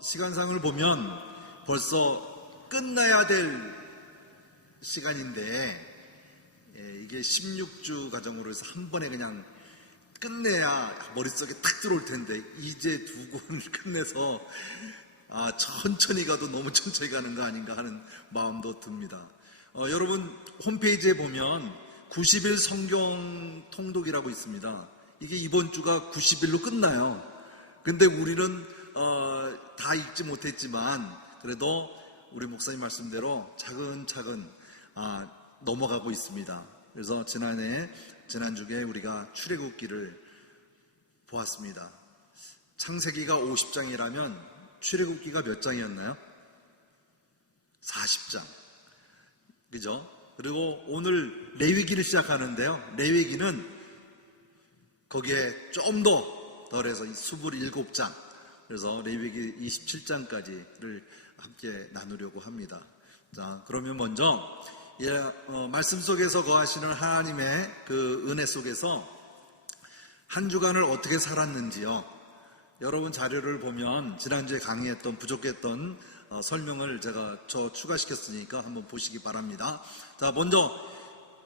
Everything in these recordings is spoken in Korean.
시간상을 보면 벌써 끝나야 될 시간인데, 이게 16주 과정으로 해서 한 번에 그냥 끝내야 머릿속에 탁 들어올 텐데, 이제 두 권을 끝내서 천천히 가도 너무 천천히 가는 거 아닌가 하는 마음도 듭니다. 여러분 홈페이지에 보면 90일 성경 통독이라고 있습니다. 이게 이번 주가 90일로 끝나요. 근데 우리는 다 읽지 못했지만 그래도 우리 목사님 말씀대로 차근차근 넘어가고 있습니다. 그래서 지난주에 우리가 출애굽기를 보았습니다. 창세기가 50장이라면 출애굽기가 몇 장이었나요? 40장. 그죠? 그리고 오늘 레위기를 시작하는데요. 레위기는 거기에 좀 더 덜해서 27장. 그래서 레위기 27장까지를 함께 나누려고 합니다. 자, 그러면 먼저 말씀 속에서 거하시는 하나님의 그 은혜 속에서 한 주간을 어떻게 살았는지요. 여러분 자료를 보면 지난주에 강의했던 부족했던 설명을 제가 추가시켰으니까 한번 보시기 바랍니다. 자, 먼저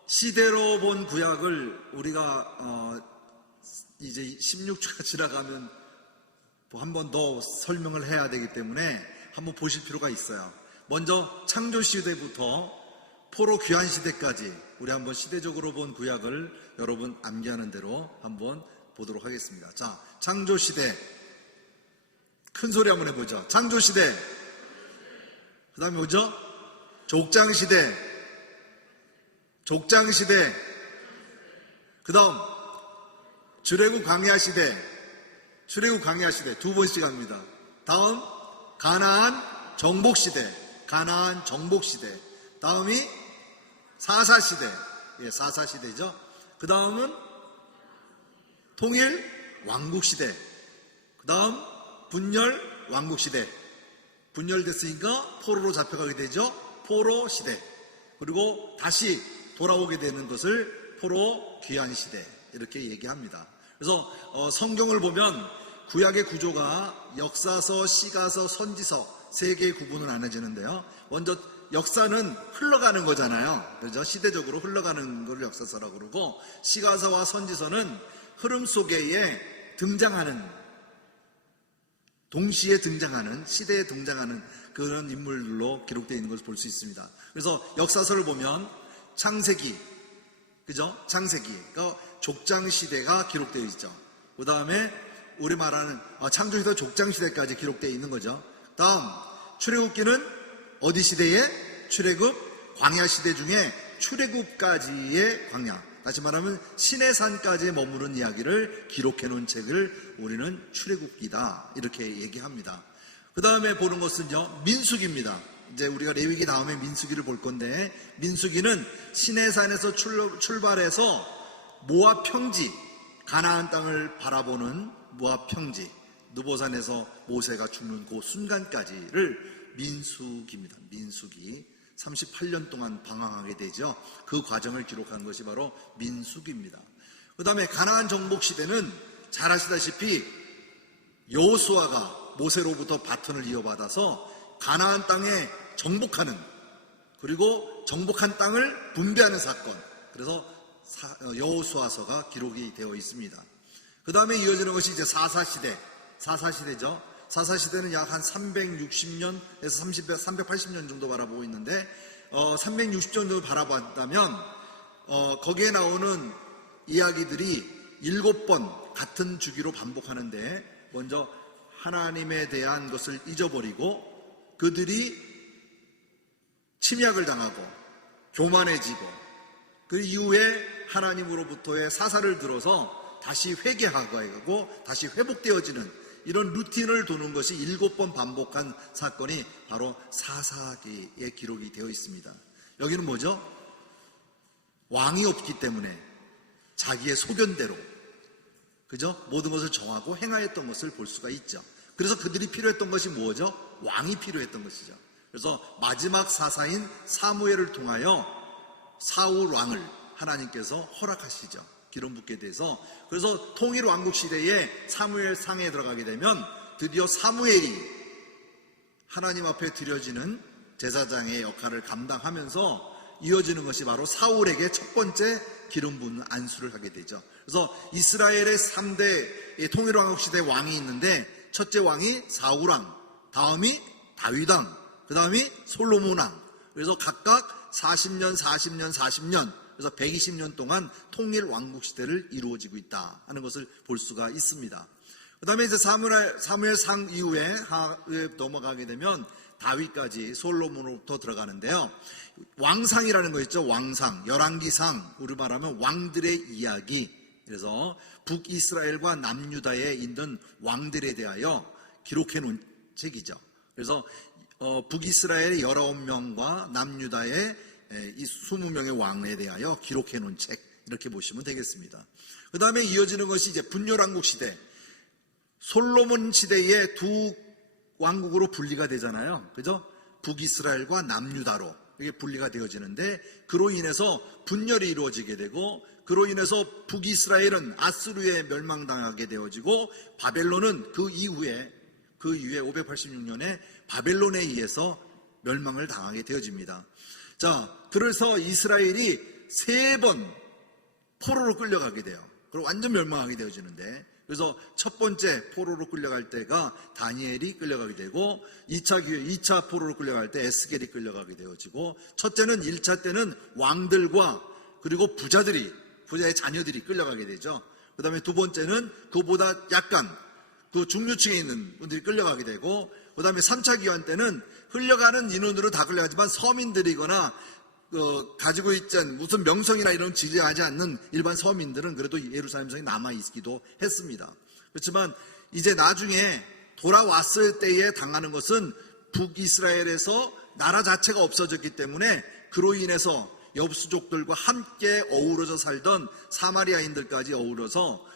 시대로 본 구약을 우리가 이제 16주가 지나가면 한 번 더 설명을 해야 되기 때문에 한번 보실 필요가 있어요. 먼저 창조 시대부터 포로 귀환 시대까지 우리 한번 시대적으로 본 구약을 여러분 암기하는 대로 한번 보도록 하겠습니다. 자, 창조 시대. 큰 소리 한번 해보죠. 창조 시대. 그 다음에 뭐죠? 족장 시대. 족장 시대. 그 다음 출애굽 광야 시대. 출애굽 광야 시대 두 번씩 합니다. 다음 가나안 정복 시대. 가나안 정복 시대. 다음이 사사 시대. 사사 시대죠. 그 다음은 통일 왕국 시대. 그 다음 분열 왕국 시대. 분열됐으니까 포로로 잡혀가게 되죠. 포로 시대. 그리고 다시 돌아오게 되는 것을 포로 귀환 시대. 이렇게 얘기합니다. 그래서 성경을 보면 구약의 구조가 역사서, 시가서, 선지서 세 개의 구분으로 나눠지는데요. 먼저 역사는 흘러가는 거잖아요. 그렇죠? 시대적으로 흘러가는 걸 역사서라고 그러고, 시가서와 선지서는 흐름 속에 등장하는, 동시에 등장하는, 시대에 등장하는 그런 인물들로 기록되어 있는 것을 볼 수 있습니다. 그래서 역사서를 보면 창세기, 그죠? 창세기, 그러니까 족장 시대가 기록되어 있죠. 그 다음에 우리 말하는 창조시대 족장 시대까지 기록되어 있는 거죠. 다음 출애굽기는 어디 시대에? 출애굽 광야 시대 중에 출애굽까지의 광야, 다시 말하면 시내산까지 머무른 이야기를 기록해 놓은 책을 우리는 출애굽기다 이렇게 얘기합니다. 그 다음에 보는 것은요, 민수기입니다. 이제 우리가 레위기 다음에 민수기를 볼 건데, 민수기는 시내산에서 출발해서 모압 평지, 가나안 땅을 바라보는 모압 평지, 느보산에서 모세가 죽는 그 순간까지를 민수기입니다. 민수기. 38년 동안 방황하게 되죠. 그 과정을 기록한 것이 바로 민수기입니다. 그 다음에 가나안 정복 시대는 잘 아시다시피 여호수아가 모세로부터 바톤을 이어받아서 가나안 땅에 정복하는, 그리고 정복한 땅을 분배하는 사건, 그래서 여호수아서가 기록이 되어 있습니다. 그 다음에 이어지는 것이 이제 사사시대, 사사시대죠. 사사시대는 약 한 360년에서 380년 정도 바라보고 있는데, 360년 정도 바라봤다면 거기에 나오는 이야기들이 7번 같은 주기로 반복하는데, 먼저 하나님에 대한 것을 잊어버리고 그들이 침략을 당하고 교만해지고, 그 이후에 하나님으로부터의 사사를 들어서 다시 회개하고 다시 회복되어지는 이런 루틴을 도는 것이 7번 반복한 사건이 바로 사사기에 기록이 되어 있습니다. 여기는 뭐죠? 왕이 없기 때문에 자기의 소견대로, 그죠? 모든 것을 정하고 행하였던 것을 볼 수가 있죠. 그래서 그들이 필요했던 것이 뭐죠? 왕이 필요했던 것이죠. 그래서 마지막 사사인 사무엘을 통하여 사울 왕을 하나님께서 허락하시죠. 기름 붓게 돼서. 그래서 통일 왕국 시대에 사무엘 상에 들어가게 되면 드디어 사무엘이 하나님 앞에 드려지는 제사장의 역할을 감당하면서 이어지는 것이 바로 사울에게 첫 번째 기름 붓는 안수를 하게 되죠. 그래서 이스라엘의 3대 통일왕국 시대 왕이 있는데 첫째 왕이 사울왕, 다음이 다윗왕, 그 다음이 솔로몬왕. 그래서 각각 40년, 40년, 40년, 그래서 120년 동안 통일왕국 시대를 이루어지고 있다 하는 것을 볼 수가 있습니다. 그 다음에 이제 사무엘상 이후에 넘어가게 되면 다윗까지 솔로몬으로부터 들어가는데요. 왕상이라는 거 있죠. 왕상, 열왕기상, 우리 말하면 왕들의 이야기. 그래서 북이스라엘과 남유다에 있는 왕들에 대하여 기록해 놓은 책이죠. 그래서 북이스라엘의 19명과 남유다의 이 20명의 왕에 대하여 기록해 놓은 책, 이렇게 보시면 되겠습니다. 그 다음에 이어지는 것이 이제 분열왕국 시대, 솔로몬 시대의 두 왕국으로 분리가 되잖아요. 그죠? 북이스라엘과 남유다로 이게 분리가 되어지는데, 그로 인해서 분열이 이루어지게 되고, 그로 인해서 북이스라엘은 아수르에 멸망당하게 되어지고, 바벨론은 그 이후에 586년에 바벨론에 의해서 멸망을 당하게 되어집니다. 자, 그래서 이스라엘이 3번 포로로 끌려가게 돼요. 그리고 완전 멸망하게 되어지는데, 그래서 첫 번째 포로로 끌려갈 때가 다니엘이 끌려가게 되고, 2차 포로로 끌려갈 때 에스겔이 끌려가게 되어지고, 첫째는 1차 때는 왕들과 그리고 부자의 자녀들이 끌려가게 되죠. 그 다음에 두 번째는 그보다 약간 그 중류층에 있는 분들이 끌려가게 되고, 그 다음에 3차 기환 때는 흘려가는 인원으로 다 끌려가지만 서민들이거나 가지고 있던 무슨 명성이나 이런 지지하지 않는 일반 서민들은 그래도 예루살렘 성에 남아있기도 했습니다. 그렇지만 이제 나중에 돌아왔을 때에 당하는 것은 북이스라엘에서 나라 자체가 없어졌기 때문에, 그로 인해서 여부수족들과 함께 어우러져 살던 사마리아인들까지 어우러서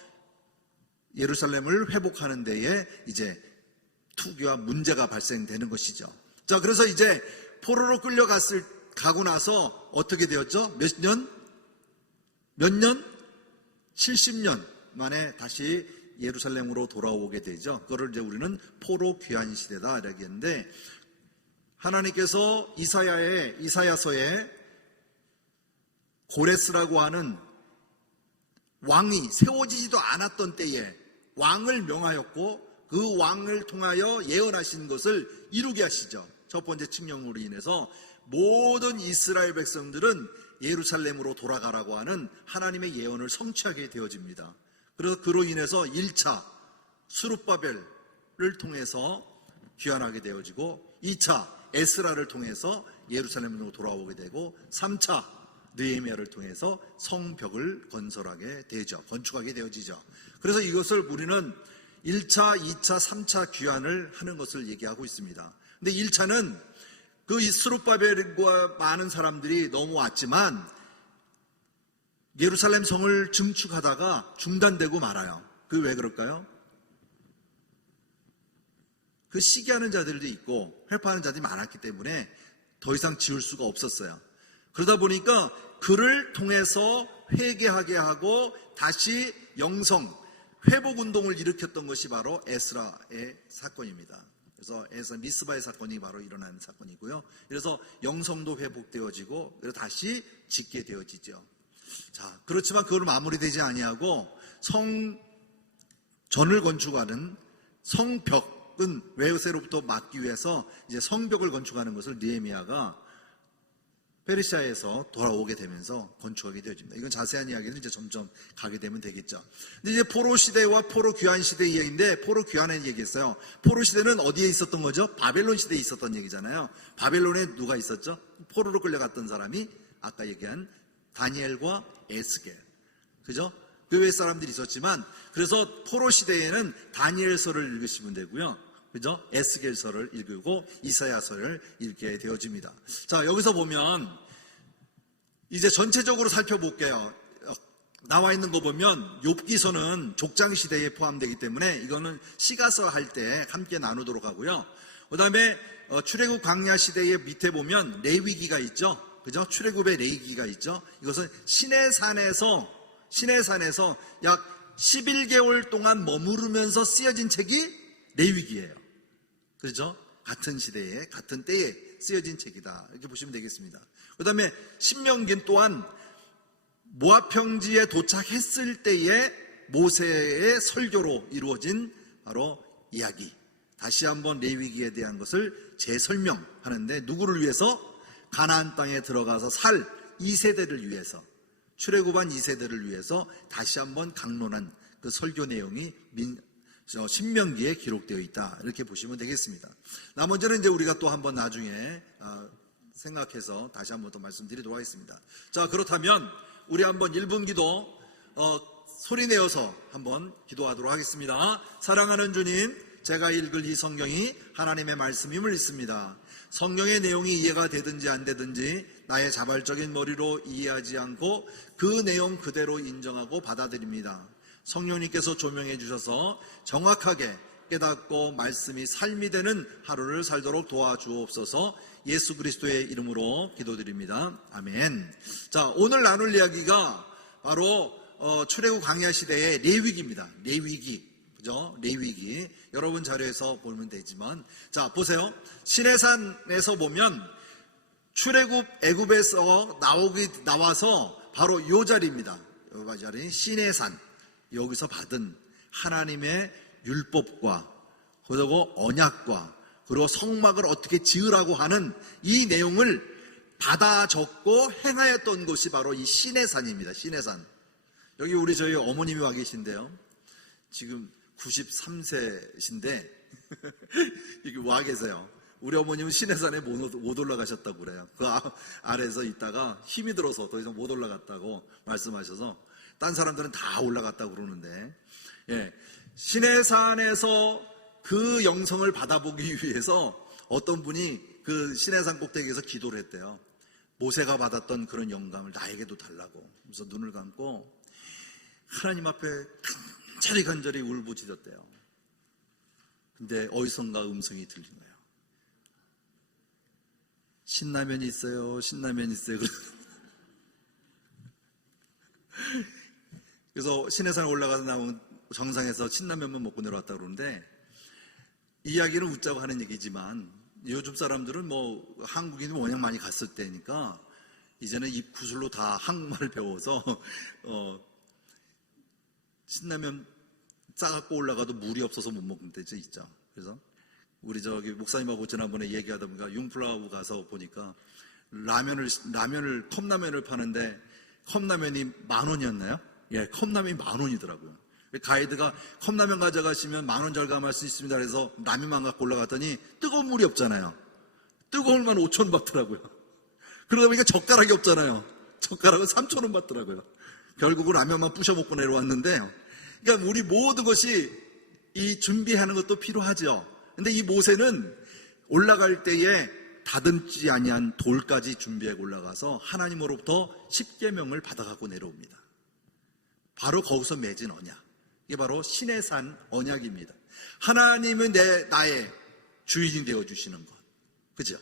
예루살렘을 회복하는 데에 이제 투기와 문제가 발생되는 것이죠. 자, 그래서 이제 포로로 가고 나서 어떻게 되었죠? 몇 년? 70년 만에 다시 예루살렘으로 돌아오게 되죠. 그거를 이제 우리는 포로 귀환 시대다 이렇게 했는데, 하나님께서 이사야서에 고레스라고 하는 왕이 세워지지도 않았던 때에 왕을 명하였고, 그 왕을 통하여 예언하신 것을 이루게 하시죠. 첫 번째 칙령으로 인해서 모든 이스라엘 백성들은 예루살렘으로 돌아가라고 하는 하나님의 예언을 성취하게 되어집니다. 그래서 그로 인해서 1차 스룹바벨을 통해서 귀환하게 되어지고, 2차 에스라를 통해서 예루살렘으로 돌아오게 되고, 3차 느헤미야를 통해서 성벽을 건축하게 되어지죠. 그래서 이것을 우리는 1차, 2차, 3차 귀환을 하는 것을 얘기하고 있습니다. 근데 1차는 그 스룹바벨과 많은 사람들이 넘어왔지만 예루살렘 성을 증축하다가 중단되고 말아요. 그게 왜 그럴까요? 그 시기하는 자들도 있고 회파하는 자들이 많았기 때문에 더 이상 지을 수가 없었어요. 그러다 보니까 그를 통해서 회개하게 하고 다시 회복운동을 일으켰던 것이 바로 에스라의 사건입니다. 그래서 에스라 미스바의 사건이 바로 일어난 사건이고요. 그래서 영성도 회복되어지고, 그래서 다시 짓게 되어지죠. 자, 그렇지만 그걸 마무리되지 아니하고 성전을 건축하는 성벽은 외세로부터 막기 위해서 이제 성벽을 건축하는 것을 느헤미야가 페르시아에서 돌아오게 되면서 건축하게 되어집니다. 이건 자세한 이야기는 이제 점점 가게 되면 되겠죠. 근데 이제 포로 시대와 포로 귀환 시대 이야기인데, 포로 귀환을 얘기했어요. 포로 시대는 어디에 있었던 거죠? 바벨론 시대에 있었던 얘기잖아요. 바벨론에 누가 있었죠? 포로로 끌려갔던 사람이 아까 얘기한 다니엘과 에스겔, 그죠? 그 외 사람들이 있었지만, 그래서 포로 시대에는 다니엘서를 읽으시면 되고요. 그죠? 에스겔서를 읽고 이사야서를 읽게 되어집니다. 자, 여기서 보면 이제 전체적으로 살펴볼게요. 나와 있는 거 보면 욥기서는 족장 시대에 포함되기 때문에 이거는 시가서 할 때 함께 나누도록 하고요. 그 다음에 출애굽 광야 시대의 밑에 보면 레위기가 있죠. 그죠? 출애굽의 레위기가 있죠. 이것은 시내산에서 약 11개월 동안 머무르면서 쓰여진 책이 레위기예요. 그렇죠? 같은 시대에 같은 때에 쓰여진 책이다 이렇게 보시면 되겠습니다. 그 다음에 신명기는 또한 모압 평지에 도착했을 때에 모세의 설교로 이루어진 바로 이야기, 다시 한번 레위기에 대한 것을 재설명하는데 누구를 위해서? 가나안 땅에 들어가서 살 2세대를 위해서, 출애굽한 2세대를 위해서 다시 한번 강론한 그 설교 내용이 신명기에 기록되어 있다 이렇게 보시면 되겠습니다. 나머지는 이제 우리가 또 한번 나중에 생각해서 다시 한번 더 말씀드리도록 하겠습니다. 자, 그렇다면 우리 한번 1분 기도 소리 내어서 한번 기도하도록 하겠습니다. 사랑하는 주님, 제가 읽을 이 성경이 하나님의 말씀임을 믿습니다. 성경의 내용이 이해가 되든지 안 되든지 나의 자발적인 머리로 이해하지 않고 그 내용 그대로 인정하고 받아들입니다. 성령님께서 조명해 주셔서 정확하게 깨닫고 말씀이 삶이 되는 하루를 살도록 도와주옵소서. 예수 그리스도의 이름으로 기도드립니다. 아멘. 자, 오늘 나눌 이야기가 바로 출애굽 광야 시대의 레위기입니다. 레위기. 그죠? 레위기. 여러분 자료에서 보면 되지만, 자, 보세요. 시내산에서 보면 출애굽 애굽에서 나와서 바로 이 자리입니다. 이 자리 시내산. 여기서 받은 하나님의 율법과 그리고 언약과 그리고 성막을 어떻게 지으라고 하는 이 내용을 받아 적고 행하였던 곳이 바로 이 시내산입니다. 시내산. 여기 우리 저희 어머님이 와 계신데요. 지금 93세신데 여기 와 계세요. 우리 어머님은 시내산에 못 올라가셨다고 그래요. 그 아래에서 있다가 힘이 들어서 더 이상 못 올라갔다고 말씀하셔서 딴 사람들은 다 올라갔다고 그러는데, 예, 시내산에서 그 영성을 받아보기 위해서 어떤 분이 그 시내산 꼭대기에서 기도를 했대요. 모세가 받았던 그런 영감을 나에게도 달라고. 그래서 눈을 감고 하나님 앞에 간절히 울부짖었대요. 근데 어디선가 음성이 들린 거예요. 신라면이 있어요. 신라면이 있어요. 그래서 시내산에 올라가서 나온 정상에서 신라면만 먹고 내려왔다고 그러는데, 이 이야기는 웃자고 하는 얘기지만 요즘 사람들은 뭐 한국인이 워낙 많이 갔을 때니까 이제는 입구슬로 다 한국말을 배워서 신라면 싸갖고 올라가도 물이 없어서 못 먹는 데 있죠. 그래서 우리 저기 목사님하고 지난번에 얘기하다 보니까 융플라우 가서 보니까 라면을 컵라면을 파는데 컵라면이 10,000원이었나요? 예, 컵라면이 10,000원이더라고요. 가이드가 컵라면 가져가시면 10,000원 절감할 수 있습니다. 그래서 라면만 갖고 올라갔더니 뜨거운 물이 없잖아요. 뜨거운 물만 5,000원 받더라고요. 그러다 보니까 젓가락이 없잖아요. 젓가락은 3,000원 받더라고요. 결국은 라면만 부셔 먹고 내려왔는데, 그러니까 우리 모든 것이 이 준비하는 것도 필요하죠. 근데 이 모세는 올라갈 때에 다듬지 아니한 돌까지 준비해 올라가서 하나님으로부터 10계명을 받아갖고 내려옵니다. 바로 거기서 맺은 언약. 이게 바로 시내산 언약입니다. 하나님은 나의 주인이 되어주시는 것. 그죠?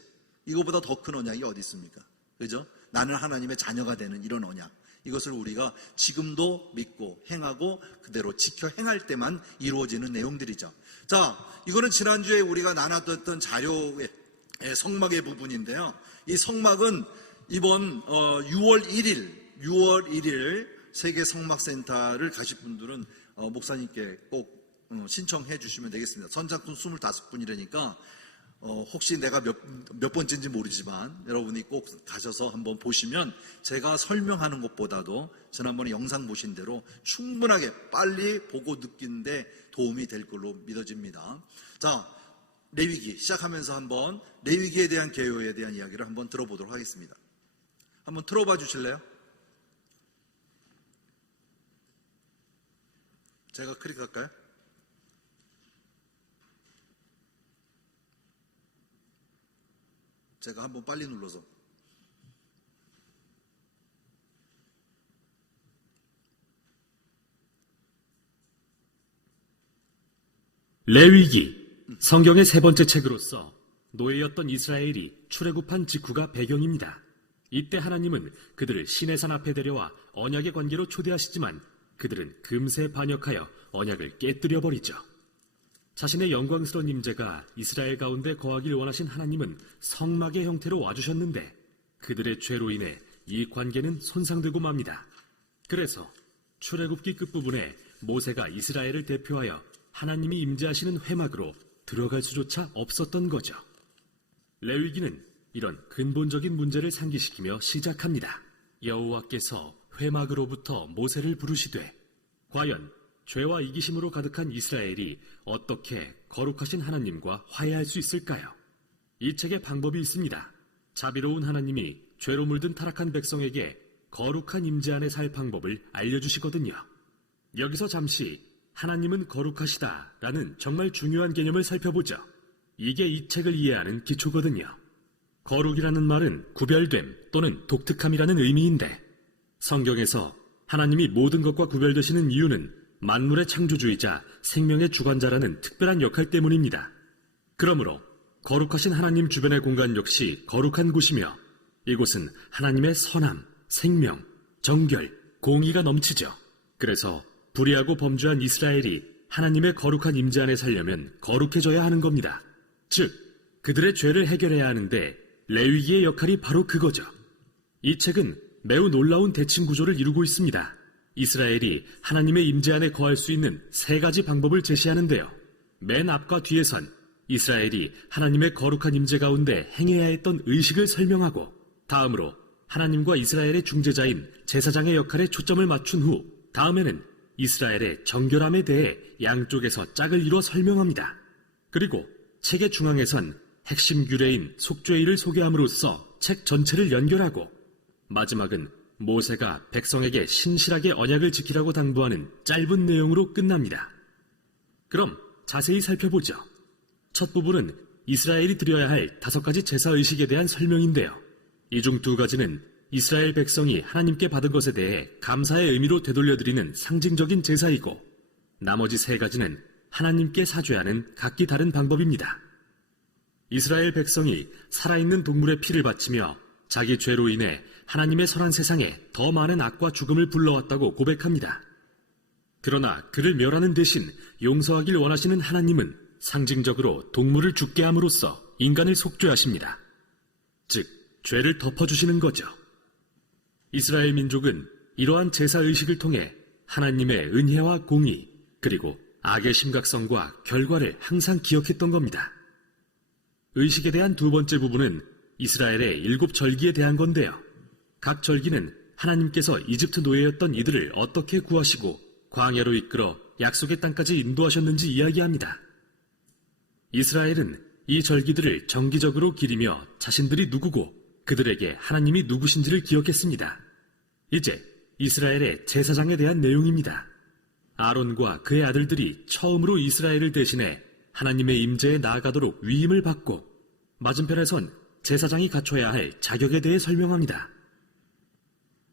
이거보다 더 큰 언약이 어디 있습니까? 그죠? 나는 하나님의 자녀가 되는 이런 언약. 이것을 우리가 지금도 믿고 행하고 그대로 지켜 행할 때만 이루어지는 내용들이죠. 자, 이거는 지난주에 우리가 나눴던 자료의 성막의 부분인데요. 이 성막은 이번 6월 1일 세계 성막센터를 가실 분들은 목사님께 꼭 신청해 주시면 되겠습니다. 선착순 25분이라니까 혹시 내가 몇 번째인지 모르지만 여러분이 꼭 가셔서 한번 보시면 제가 설명하는 것보다도 지난번에 영상 보신 대로 충분하게 빨리 보고 느끼는데 도움이 될 걸로 믿어집니다. 자, 레위기 시작하면서 한번 레위기에 대한 개요에 대한 이야기를 한번 들어보도록 하겠습니다. 한번 틀어봐 주실래요? 제가 클릭할까요? 제가 한번 빨리 눌러서. 레위기, 성경의 세 번째 책으로서 노예였던 이스라엘이 출애굽한 직후가 배경입니다. 이때 하나님은 그들을 시내산 앞에 데려와 언약의 관계로 초대하시지만 그들은 금세 반역하여 언약을 깨뜨려 버리죠. 자신의 영광스러운 임재가 이스라엘 가운데 거하길 원하신 하나님은 성막의 형태로 와주셨는데 그들의 죄로 인해 이 관계는 손상되고 맙니다. 그래서 출애굽기 끝부분에 모세가 이스라엘을 대표하여 하나님이 임재하시는 회막으로 들어갈 수조차 없었던 거죠. 레위기는 이런 근본적인 문제를 상기시키며 시작합니다. 여호와께서 회막으로부터 모세를 부르시되 과연 죄와 이기심으로 가득한 이스라엘이 어떻게 거룩하신 하나님과 화해할 수 있을까요? 이 책에 방법이 있습니다. 자비로운 하나님이 죄로 물든 타락한 백성에게 거룩한 임재 안에 살 방법을 알려주시거든요. 여기서 잠시 하나님은 거룩하시다라는 정말 중요한 개념을 살펴보죠. 이게 이 책을 이해하는 기초거든요. 거룩이라는 말은 구별됨 또는 독특함이라는 의미인데 성경에서 하나님이 모든 것과 구별되시는 이유는 만물의 창조주이자 생명의 주관자라는 특별한 역할 때문입니다. 그러므로 거룩하신 하나님 주변의 공간 역시 거룩한 곳이며 이곳은 하나님의 선함, 생명, 정결, 공의가 넘치죠. 그래서 불의하고 범죄한 이스라엘이 하나님의 거룩한 임재 안에 살려면 거룩해져야 하는 겁니다. 즉, 그들의 죄를 해결해야 하는데 레위기의 역할이 바로 그거죠. 이 책은 매우 놀라운 대칭 구조를 이루고 있습니다. 이스라엘이 하나님의 임재 안에 거할 수 있는 세 가지 방법을 제시하는데요. 맨 앞과 뒤에선 이스라엘이 하나님의 거룩한 임재 가운데 행해야 했던 의식을 설명하고 다음으로 하나님과 이스라엘의 중재자인 제사장의 역할에 초점을 맞춘 후 다음에는 이스라엘의 정결함에 대해 양쪽에서 짝을 이뤄 설명합니다. 그리고 책의 중앙에선 핵심 규례인 속죄일을 소개함으로써 책 전체를 연결하고 마지막은 모세가 백성에게 신실하게 언약을 지키라고 당부하는 짧은 내용으로 끝납니다. 그럼 자세히 살펴보죠. 첫 부분은 이스라엘이 드려야 할 5가지 제사의식에 대한 설명인데요. 이 중 2가지는 이스라엘 백성이 하나님께 받은 것에 대해 감사의 의미로 되돌려드리는 상징적인 제사이고 나머지 3가지는 하나님께 사죄하는 각기 다른 방법입니다. 이스라엘 백성이 살아있는 동물의 피를 바치며 자기 죄로 인해 하나님의 선한 세상에 더 많은 악과 죽음을 불러왔다고 고백합니다. 그러나 그를 멸하는 대신 용서하길 원하시는 하나님은 상징적으로 동물을 죽게 함으로써 인간을 속죄하십니다. 즉, 죄를 덮어주시는 거죠. 이스라엘 민족은 이러한 제사의식을 통해 하나님의 은혜와 공의, 그리고 악의 심각성과 결과를 항상 기억했던 겁니다. 의식에 대한 2번째 부분은 이스라엘의 7절기에 대한 건데요. 각 절기는 하나님께서 이집트 노예였던 이들을 어떻게 구하시고 광야로 이끌어 약속의 땅까지 인도하셨는지 이야기합니다. 이스라엘은 이 절기들을 정기적으로 기리며 자신들이 누구고 그들에게 하나님이 누구신지를 기억했습니다. 이제 이스라엘의 제사장에 대한 내용입니다. 아론과 그의 아들들이 처음으로 이스라엘을 대신해 하나님의 임재에 나아가도록 위임을 받고 맞은편에선 제사장이 갖춰야 할 자격에 대해 설명합니다.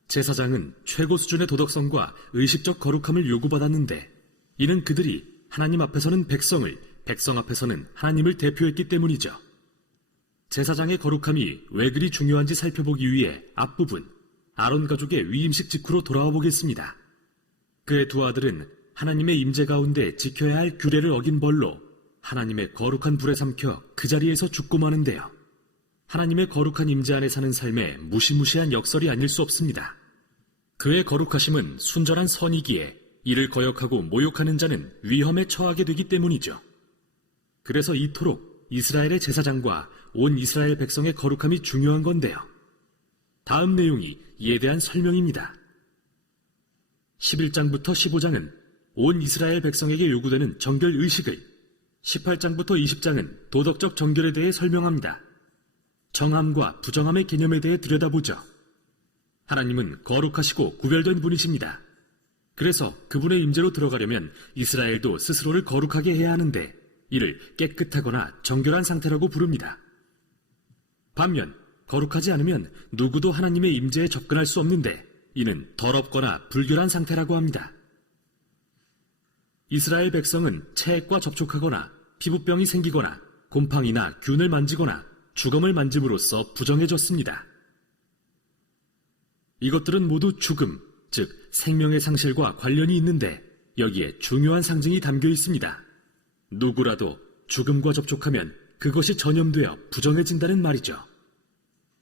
제사장은 최고 수준의 도덕성과 의식적 거룩함을 요구받았는데 이는 그들이 하나님 앞에서는 백성을, 백성 앞에서는 하나님을 대표했기 때문이죠. 제사장의 거룩함이 왜 그리 중요한지 살펴보기 위해 앞부분 아론 가족의 위임식 직후로 돌아와 보겠습니다. 그의 2 아들은 하나님의 임재 가운데 지켜야 할 규례를 어긴 벌로 하나님의 거룩한 불에 삼켜 그 자리에서 죽고 마는데요. 하나님의 거룩한 임재 안에 사는 삶에 무시무시한 역설이 아닐 수 없습니다. 그의 거룩하심은 순전한 선이기에 이를 거역하고 모욕하는 자는 위험에 처하게 되기 때문이죠. 그래서 이토록 이스라엘의 제사장과 온 이스라엘 백성의 거룩함이 중요한 건데요. 다음 내용이 이에 대한 설명입니다. 11장부터 15장은 온 이스라엘 백성에게 요구되는 정결 의식을, 18장부터 20장은 도덕적 정결에 대해 설명합니다. 정함과 부정함의 개념에 대해 들여다보죠. 하나님은 거룩하시고 구별된 분이십니다. 그래서 그분의 임재로 들어가려면 이스라엘도 스스로를 거룩하게 해야 하는데 이를 깨끗하거나 정결한 상태라고 부릅니다. 반면 거룩하지 않으면 누구도 하나님의 임재에 접근할 수 없는데 이는 더럽거나 불결한 상태라고 합니다. 이스라엘 백성은 체액과 접촉하거나 피부병이 생기거나 곰팡이나 균을 만지거나 주검을 만짐으로써 부정해졌습니다. 이것들은 모두 죽음, 즉 생명의 상실과 관련이 있는데 여기에 중요한 상징이 담겨 있습니다. 누구라도 죽음과 접촉하면 그것이 전염되어 부정해진다는 말이죠.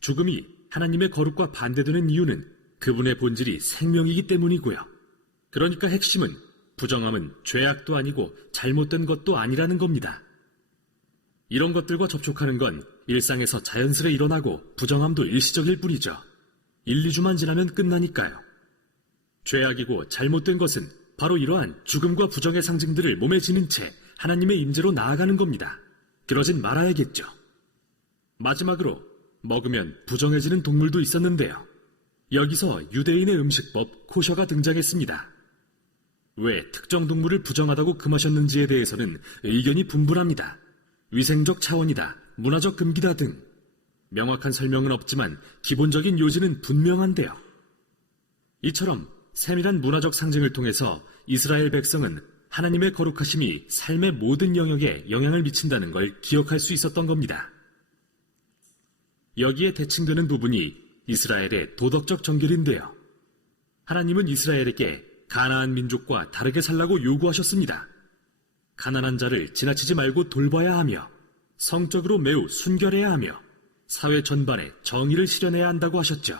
죽음이 하나님의 거룩과 반대되는 이유는 그분의 본질이 생명이기 때문이고요. 그러니까 핵심은 부정함은 죄악도 아니고 잘못된 것도 아니라는 겁니다. 이런 것들과 접촉하는 건 일상에서 자연스레 일어나고 부정함도 일시적일 뿐이죠. 1, 2주만 지나면 끝나니까요. 죄악이고 잘못된 것은 바로 이러한 죽음과 부정의 상징들을 몸에 지닌 채 하나님의 임재로 나아가는 겁니다. 그러진 말아야겠죠. 마지막으로 먹으면 부정해지는 동물도 있었는데요. 여기서 유대인의 음식법 코셔가 등장했습니다. 왜 특정 동물을 부정하다고 금하셨는지에 대해서는 의견이 분분합니다. 위생적 차원이다, 문화적 금기다 등 명확한 설명은 없지만 기본적인 요지는 분명한데요. 이처럼 세밀한 문화적 상징을 통해서 이스라엘 백성은 하나님의 거룩하심이 삶의 모든 영역에 영향을 미친다는 걸 기억할 수 있었던 겁니다. 여기에 대칭되는 부분이 이스라엘의 도덕적 정결인데요. 하나님은 이스라엘에게 가나안 민족과 다르게 살라고 요구하셨습니다. 가난한 자를 지나치지 말고 돌봐야 하며 성적으로 매우 순결해야 하며 사회 전반에 정의를 실현해야 한다고 하셨죠.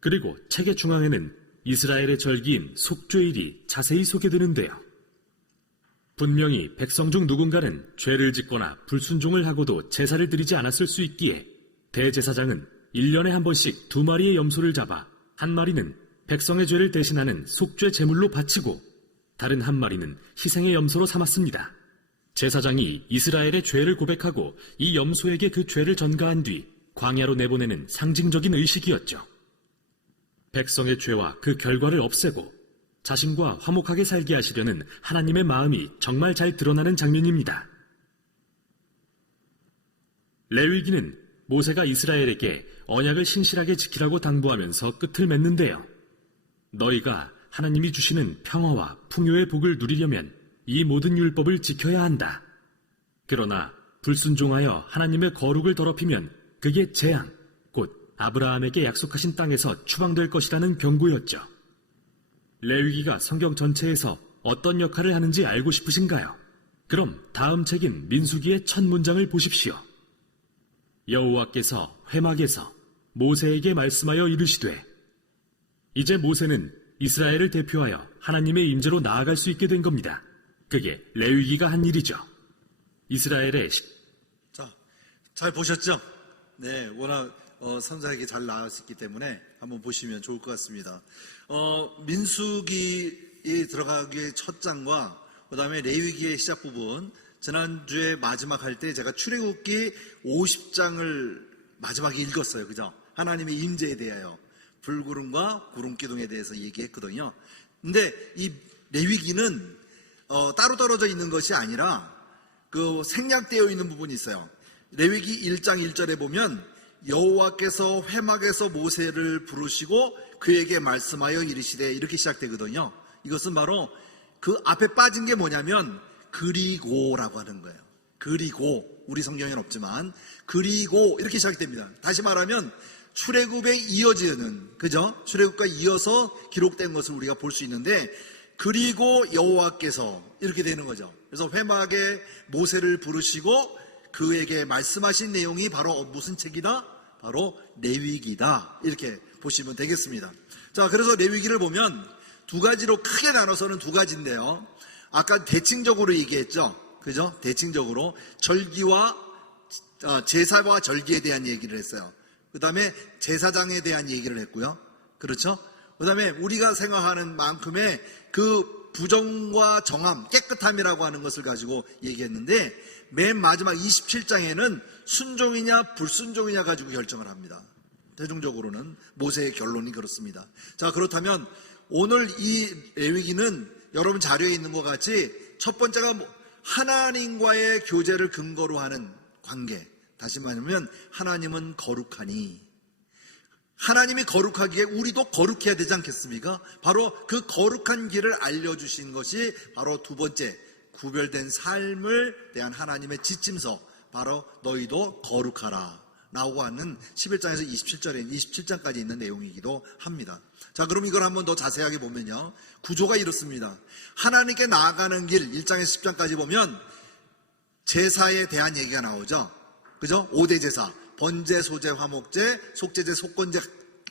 그리고 책의 중앙에는 이스라엘의 절기인 속죄일이 자세히 소개되는데요. 분명히 백성 중 누군가는 죄를 짓거나 불순종을 하고도 제사를 드리지 않았을 수 있기에 대제사장은 1년에 한 번씩 2마리의 염소를 잡아 한 마리는 백성의 죄를 대신하는 속죄 제물로 바치고 다른 한 마리는 희생의 염소로 삼았습니다. 제사장이 이스라엘의 죄를 고백하고 이 염소에게 그 죄를 전가한 뒤 광야로 내보내는 상징적인 의식이었죠. 백성의 죄와 그 결과를 없애고 자신과 화목하게 살게 하시려는 하나님의 마음이 정말 잘 드러나는 장면입니다. 레위기는 모세가 이스라엘에게 언약을 신실하게 지키라고 당부하면서 끝을 맺는데요. 너희가 하나님이 주시는 평화와 풍요의 복을 누리려면 이 모든 율법을 지켜야 한다. 그러나 불순종하여 하나님의 거룩을 더럽히면 그게 재앙, 곧 아브라함에게 약속하신 땅에서 추방될 것이라는 경고였죠. 레위기가 성경 전체에서 어떤 역할을 하는지 알고 싶으신가요? 그럼 다음 책인 민수기의 첫 문장을 보십시오. 여호와께서 회막에서 모세에게 말씀하여 이르시되. 이제 모세는 이스라엘을 대표하여 하나님의 임재로 나아갈 수 있게 된 겁니다. 그게 레위기가 한 일이죠. 이스라엘의 자, 잘 보셨죠? 네, 워낙 선사하게 잘 나왔기 때문에 한번 보시면 좋을 것 같습니다. 민수기에 들어가기의 첫 장과 그 다음에 레위기의 시작 부분, 지난주에 마지막 할 때 제가 출애굽기 50장을 마지막에 읽었어요. 그죠? 하나님의 임재에 대하여 불구름과 구름기둥에 대해서 얘기했거든요. 근데 이 레위기는 따로 떨어져 있는 것이 아니라 그 생략되어 있는 부분이 있어요. 레위기 1장 1절에 보면 여호와께서 회막에서 모세를 부르시고 그에게 말씀하여 이르시되 이렇게 시작되거든요. 이것은 바로 그 앞에 빠진 게 뭐냐면 그리고라고 하는 거예요. 그리고 우리 성경에는 없지만 그리고 이렇게 시작됩니다. 다시 말하면 출애굽에 이어지는, 그죠? 출애굽과 이어서 기록된 것을 우리가 볼 수 있는데 그리고 여호와께서 이렇게 되는 거죠. 그래서 회막에 모세를 부르시고 그에게 말씀하신 내용이 바로 무슨 책이다? 바로 레위기다. 이렇게 보시면 되겠습니다. 자, 그래서 레위기를 보면 두 가지로 크게 나눠서는 두 가지인데요. 아까 대칭적으로 얘기했죠. 그죠? 대칭적으로 절기와 제사와 절기에 대한 얘기를 했어요. 그 다음에 제사장에 대한 얘기를 했고요. 그렇죠? 그 다음에 우리가 생각하는 만큼의 그 부정과 정함, 깨끗함이라고 하는 것을 가지고 얘기했는데 맨 마지막 27장에는 순종이냐 불순종이냐 가지고 결정을 합니다. 최종적으로는 모세의 결론이 그렇습니다. 자, 그렇다면 오늘 이 레위기는 여러분 자료에 있는 것 같이 첫 번째가 하나님과의 교제를 근거로 하는 관계. 다시 말하면 하나님은 거룩하니, 하나님이 거룩하기에 우리도 거룩해야 되지 않겠습니까? 바로 그 거룩한 길을 알려주신 것이 바로 두 번째, 구별된 삶을 대한 하나님의 지침서, 바로 너희도 거룩하라. 나오고 하는 11장에서 27장까지 있는 내용이기도 합니다. 자, 그럼 이걸 한번 더 자세하게 보면요. 구조가 이렇습니다. 하나님께 나아가는 길 1장에서 10장까지 보면 제사에 대한 얘기가 나오죠. 그죠? 5대 제사. 번제, 소제, 화목제, 속제제, 속건제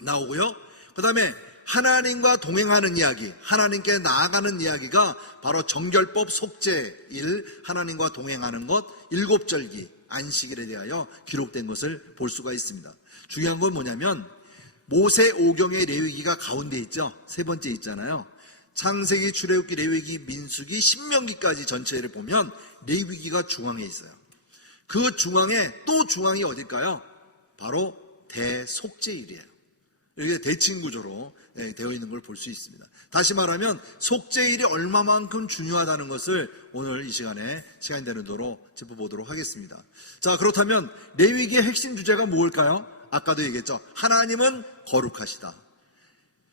나오고요. 그 다음에 하나님과 동행하는 이야기, 하나님께 나아가는 이야기가 바로 정결법, 속죄일, 하나님과 동행하는 것, 일곱절기, 안식일에 대하여 기록된 것을 볼 수가 있습니다. 중요한 건 뭐냐면 모세 오경의 레위기가 가운데 있죠. 세 번째 있잖아요. 창세기, 출애굽기, 레위기, 민수기, 신명기까지 전체를 보면 레위기가 중앙에 있어요. 그 중앙에 또 중앙이 어딜까요? 바로 대속죄일이에요. 이게 대칭구조로 되어 있는 걸 볼 수 있습니다. 다시 말하면 속죄일이 얼마만큼 중요하다는 것을 오늘 이 시간에 시간이 되는 대로 짚어보도록 하겠습니다. 자, 그렇다면 레위기의 핵심 주제가 무엇일까요? 아까도 얘기했죠. 하나님은 거룩하시다.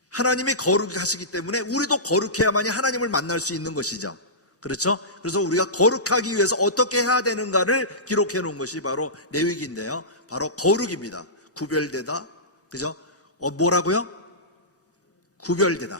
하나님이 거룩하시기 때문에 우리도 거룩해야만이 하나님을 만날 수 있는 것이죠. 그렇죠? 그래서 우리가 거룩하기 위해서 어떻게 해야 되는가를 기록해 놓은 것이 바로 레위기인데요. 바로 거룩입니다. 구별되다. 그죠? 뭐라고요? 구별되다.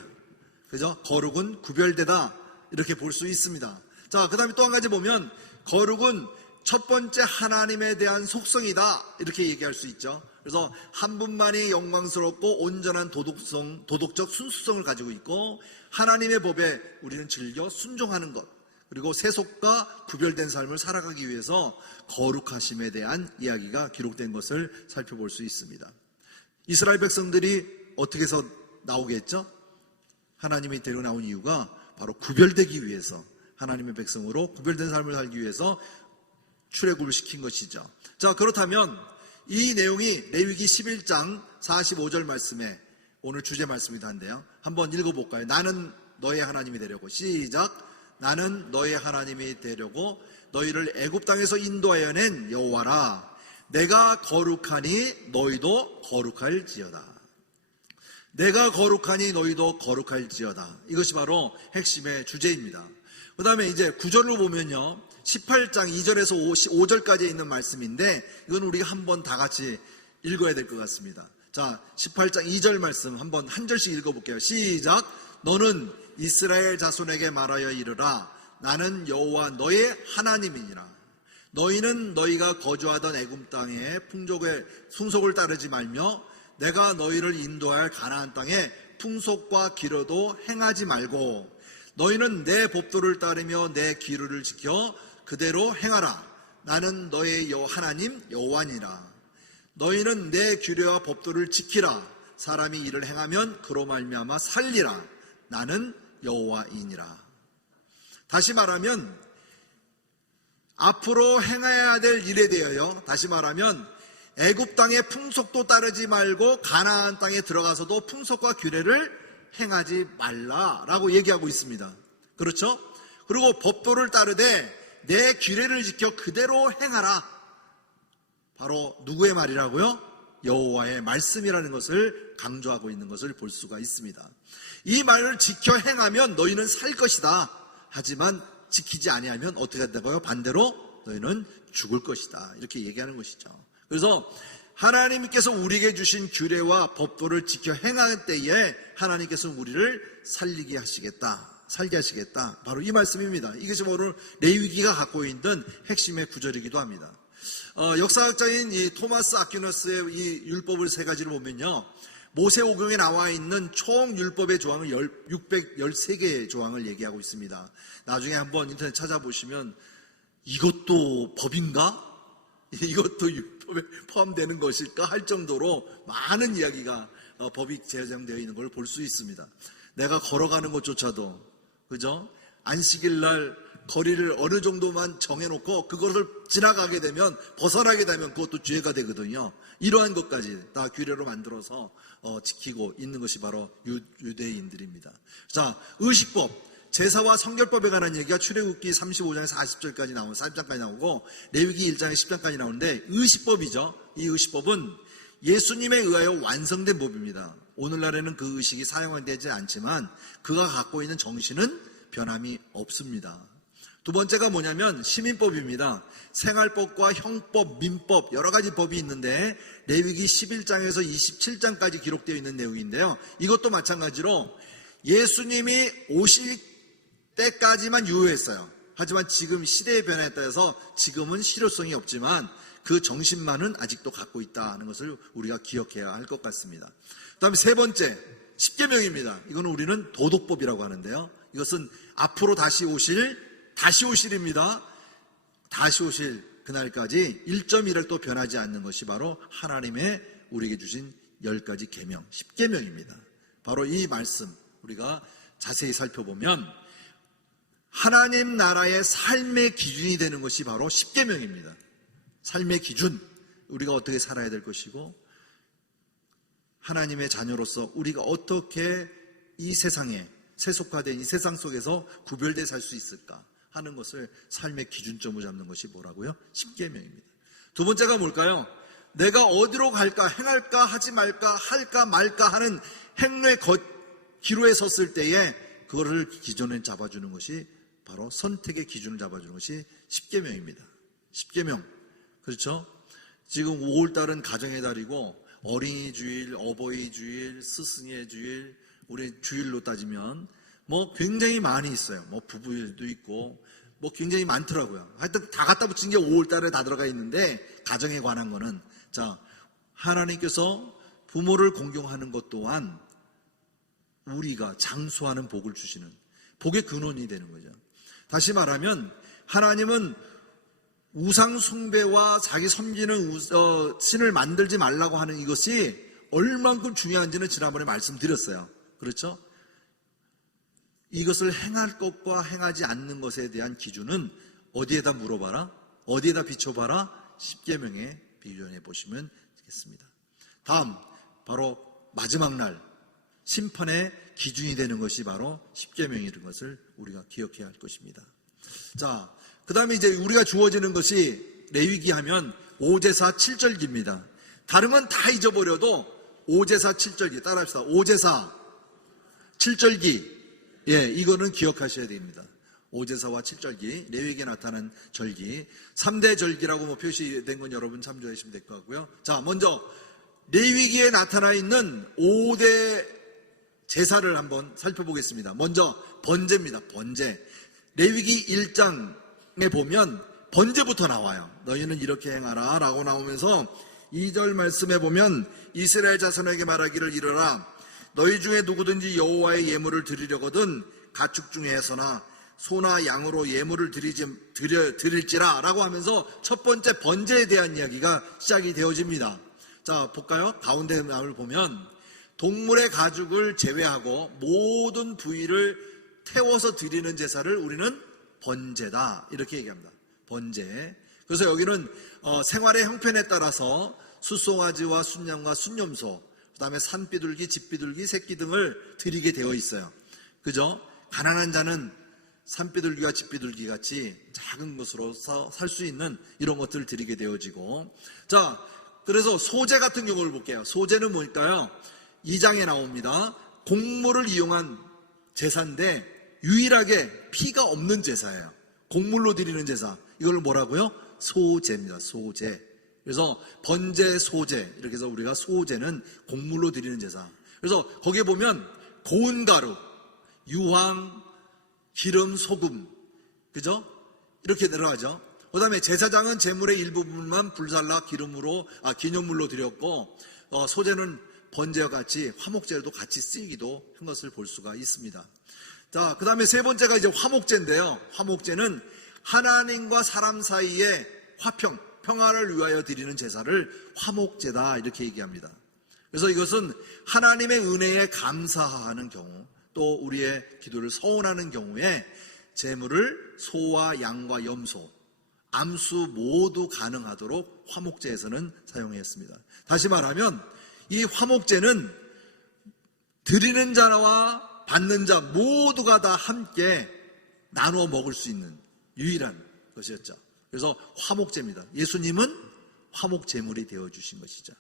그죠? 거룩은 구별되다. 이렇게 볼 수 있습니다. 자, 그 다음에 또 한 가지 보면 거룩은 첫 번째 하나님에 대한 속성이다. 이렇게 얘기할 수 있죠. 그래서 한 분만이 영광스럽고 온전한 도덕적 순수성을 가지고 있고 하나님의 법에 우리는 즐겨 순종하는 것, 그리고 세속과 구별된 삶을 살아가기 위해서 거룩하심에 대한 이야기가 기록된 것을 살펴볼 수 있습니다. 이스라엘 백성들이 어떻게 해서 나오게 했죠? 하나님이 데려 나온 이유가 바로 구별되기 위해서, 하나님의 백성으로 구별된 삶을 살기 위해서 출애굽을 시킨 것이죠. 자, 그렇다면 이 내용이 레위기 11장 45절 말씀에 오늘 주제 말씀이기도 한데요. 한번 읽어볼까요? 나는 너의 하나님이 되려고. 시작. 나는 너의 하나님이 되려고 너희를 애굽 땅에서 인도하여 낸 여호와라. 내가 거룩하니 너희도 거룩할지어다. 내가 거룩하니 너희도 거룩할지어다. 이것이 바로 핵심의 주제입니다. 그 다음에 이제 구절로 보면요. 18장 2절에서 5절까지 있는 말씀인데 이건 우리가 한번 다 같이 읽어야 될 것 같습니다. 자, 18장 2절 말씀 한번 한 절씩 읽어볼게요. 시작. 너는 이스라엘 자손에게 말하여 이르라. 나는 여호와 너의 하나님이니라. 너희는 너희가 거주하던 애굽 땅의 풍속을 따르지 말며 내가 너희를 인도할 가나안 땅의 풍속과 기로도 행하지 말고 너희는 내 법도를 따르며 내 기류를 지켜 그대로 행하라. 나는 너의 하나님 여호와니라. 너희는 내 규례와 법도를 지키라. 사람이 이를 행하면 그로 말미암아 살리라. 나는 여호와이니라. 다시 말하면 앞으로 행해야 될 일에 대하여, 다시 말하면 애굽 땅의 풍속도 따르지 말고 가나안 땅에 들어가서도 풍속과 규례를 행하지 말라라고 얘기하고 있습니다. 그렇죠? 그리고 법도를 따르되 내 규례를 지켜 그대로 행하라. 바로 누구의 말이라고요? 여호와의 말씀이라는 것을 강조하고 있는 것을 볼 수가 있습니다. 이 말을 지켜 행하면 너희는 살 것이다. 하지만 지키지 아니하면 어떻게 된다고요? 반대로 너희는 죽을 것이다. 이렇게 얘기하는 것이죠. 그래서 하나님께서 우리에게 주신 규례와 법도를 지켜 행할 때에 하나님께서 우리를 살게 하시겠다. 바로 이 말씀입니다. 이것이 바로 레위기가 갖고 있는 핵심의 구절이기도 합니다. 역사학자인 이 토마스 아퀴너스의 이 율법을 세 가지를 보면요. 모세오경에 나와 있는 총 율법의 조항을 613개의 조항을 얘기하고 있습니다. 나중에 한번 인터넷 찾아보시면 이것도 법인가? 이것도 율법에 포함되는 것일까? 할 정도로 많은 이야기가 법이 제정되어 있는 걸 볼 수 있습니다. 내가 걸어가는 것조차도, 그죠? 안식일 날 거리를 어느 정도만 정해놓고 그것을 지나가게 되면, 벗어나게 되면 그것도 죄가 되거든요. 이러한 것까지 다 규례로 만들어서 지키고 있는 것이 바로 유대인들입니다. 자, 의식법, 제사와 성결법에 관한 얘기가 출애굽기 35장에서 40절까지 나오고 40장까지 나오고 레위기 1장에 10장까지 나오는데 의식법이죠. 이 의식법은 예수님에 의하여 완성된 법입니다. 오늘날에는 그 의식이 사용되지 않지만 그가 갖고 있는 정신은 변함이 없습니다. 두 번째가 뭐냐면 시민법입니다. 생활법과 형법, 민법 여러 가지 법이 있는데 레위기 11장에서 27장까지 기록되어 있는 내용인데요. 이것도 마찬가지로 예수님이 오실 때까지만 유효했어요. 하지만 지금 시대의 변화에 따라서 지금은 실효성이 없지만 그 정신만은 아직도 갖고 있다는 것을 우리가 기억해야 할 것 같습니다. 그 다음에 세 번째, 십계명입니다. 이거는 우리는 도덕법이라고 하는데요. 이것은 앞으로 다시 오실입니다. 다시 오실 그날까지 1.1을 변하지 않는 것이 바로 하나님의 우리에게 주신 10가지 계명, 십계명입니다. 바로 이 말씀 우리가 자세히 살펴보면 하나님 나라의 삶의 기준이 되는 것이 바로 십계명입니다. 삶의 기준, 우리가 어떻게 살아야 될 것이고 하나님의 자녀로서 우리가 어떻게 이 세상에 세속화된 이 세상 속에서 구별돼 살 수 있을까 하는 것을 삶의 기준점으로 잡는 것이 뭐라고요? 십계명입니다. 두 번째가 뭘까요? 내가 어디로 갈까, 행할까, 하지 말까, 할까 말까 하는 행로의 기로에 섰을 때에 그거를 기준에 잡아주는 것이 바로 선택의 기준을 잡아주는 것이 십계명입니다. 십계명. 그렇죠? 지금 5월달은 가정의 달이고 어린이 주일, 어버이 주일, 스승의 주일, 우리 주일로 따지면 뭐 굉장히 많이 있어요. 뭐 부부일도 있고 뭐 굉장히 많더라고요. 하여튼 다 갖다 붙인 게 5월달에 다 들어가 있는데 가정에 관한 거는 자 하나님께서 부모를 공경하는 것 또한 우리가 장수하는 복을 주시는 복의 근원이 되는 거죠. 다시 말하면 하나님은 우상 숭배와 자기 섬기는 신을 만들지 말라고 하는 이것이 얼만큼 중요한지는 지난번에 말씀드렸어요. 그렇죠? 이것을 행할 것과 행하지 않는 것에 대한 기준은 어디에다 물어봐라? 어디에다 비춰봐라? 십계명에 비교해 보시면 되겠습니다. 다음 바로 마지막 날 심판의 기준이 되는 것이 바로 십계명이라는 것을 우리가 기억해야 할 것입니다. 자, 그 다음에 이제 우리가 주어지는 것이 레위기 하면 오제사 7절기입니다. 다른 건 다 잊어버려도 오제사 7절기 따라합시다. 오제사 7절기 이거는 기억하셔야 됩니다. 오제사와 7절기 레위기에 나타난 절기 3대 절기라고 뭐 표시된 건 여러분 참조하시면 될 것 같고요. 자, 먼저 레위기에 나타나 있는 5대 제사를 한번 살펴보겠습니다. 먼저 번제입니다. 번제. 레위기 1장에 보면 번제부터 나와요. 너희는 이렇게 행하라 라고 나오면서 2절 말씀에 보면 이스라엘 자손에게 말하기를 이르라. 너희 중에 누구든지 여호와의 예물을 드리려거든 가축 중에서나 소나 양으로 예물을 드릴지라 라고 하면서 첫 번째 번제에 대한 이야기가 시작이 되어집니다. 자, 볼까요? 가운데 나를 보면 동물의 가죽을 제외하고 모든 부위를 태워서 드리는 제사를 우리는 번제다 이렇게 얘기합니다. 번제. 그래서 여기는 생활의 형편에 따라서 숫송아지와 순양과 순염소, 그 다음에 산비둘기, 집비둘기, 새끼 등을 드리게 되어 있어요. 그죠? 가난한 자는 산비둘기와 집비둘기 같이 작은 것으로 살 수 있는 이런 것들을 드리게 되어지고, 자, 그래서 소제 같은 경우를 볼게요. 소제는 뭘까요? 2장에 나옵니다. 곡물을 이용한 제사인데 유일하게 피가 없는 제사예요. 곡물로 드리는 제사. 이걸 뭐라고요? 소제입니다. 소제. 그래서 번제, 소제 이렇게 해서 우리가 소제는 곡물로 드리는 제사. 그래서 거기에 보면 고운 가루, 유황, 기름, 소금, 그죠? 이렇게 들어가죠. 그 다음에 제사장은 제물의 일부분만 불살라 기념물로 드렸고, 소제는 번제와 같이 화목제도 같이 쓰이기도 한 것을 볼 수가 있습니다. 자, 그 다음에 세 번째가 이제 화목제인데요. 화목제는 하나님과 사람 사이의 평화를 위하여 드리는 제사를 화목제다 이렇게 얘기합니다. 그래서 이것은 하나님의 은혜에 감사하는 경우, 또 우리의 기도를 서원하는 경우에 제물을 소와 양과 염소, 암수 모두 가능하도록 화목제에서는 사용했습니다. 다시 말하면 이 화목제는 드리는 자와 받는 자 모두가 다 함께 나누어 먹을 수 있는 유일한 것이었죠. 그래서 화목제입니다. 예수님은 화목제물이 되어주신 것이죠.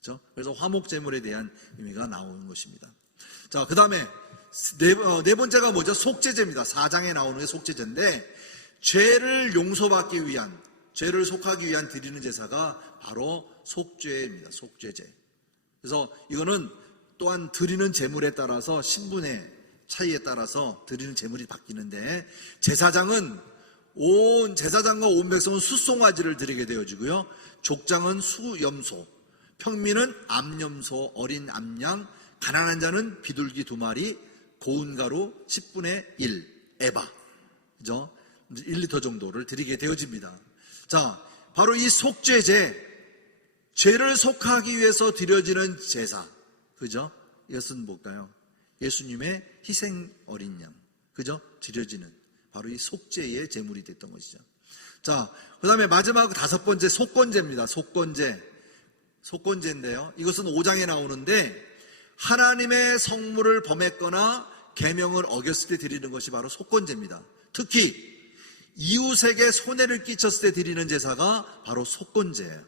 그렇죠? 그래서 화목제물에 대한 의미가 나오는 것입니다. 자, 그 다음에 네 번째가 뭐죠? 속죄제입니다. 4장에 나오는 게 속죄제인데, 죄를 용서받기 위한, 죄를 속하기 위한 드리는 제사가 바로 속죄입니다. 속죄제. 그래서 이거는 또한 드리는 제물에 따라서 신분의 차이에 따라서 드리는 제물이 바뀌는데, 제사장과 온 백성은 수송아지를 드리게 되어지고요, 족장은 수염소, 평민은 암염소, 어린 암양, 가난한 자는 비둘기 2마리, 고운 가루 10분의 1 에바, 그죠? 1리터 정도를 드리게 되어집니다. 자, 바로 이 속죄제, 죄를 속하기 위해서 드려지는 제사, 그죠? 이것은 뭘까요? 예수님의 희생 어린 양, 그죠? 드려지는 바로 이 속죄의 제물이 됐던 것이죠. 자, 그 다음에 마지막 5번째 속건제입니다. 속건제인데요, 이것은 5장에 나오는데, 하나님의 성물을 범했거나 계명을 어겼을 때 드리는 것이 바로 속건제입니다. 특히 이웃에게 손해를 끼쳤을 때 드리는 제사가 바로 속건제예요.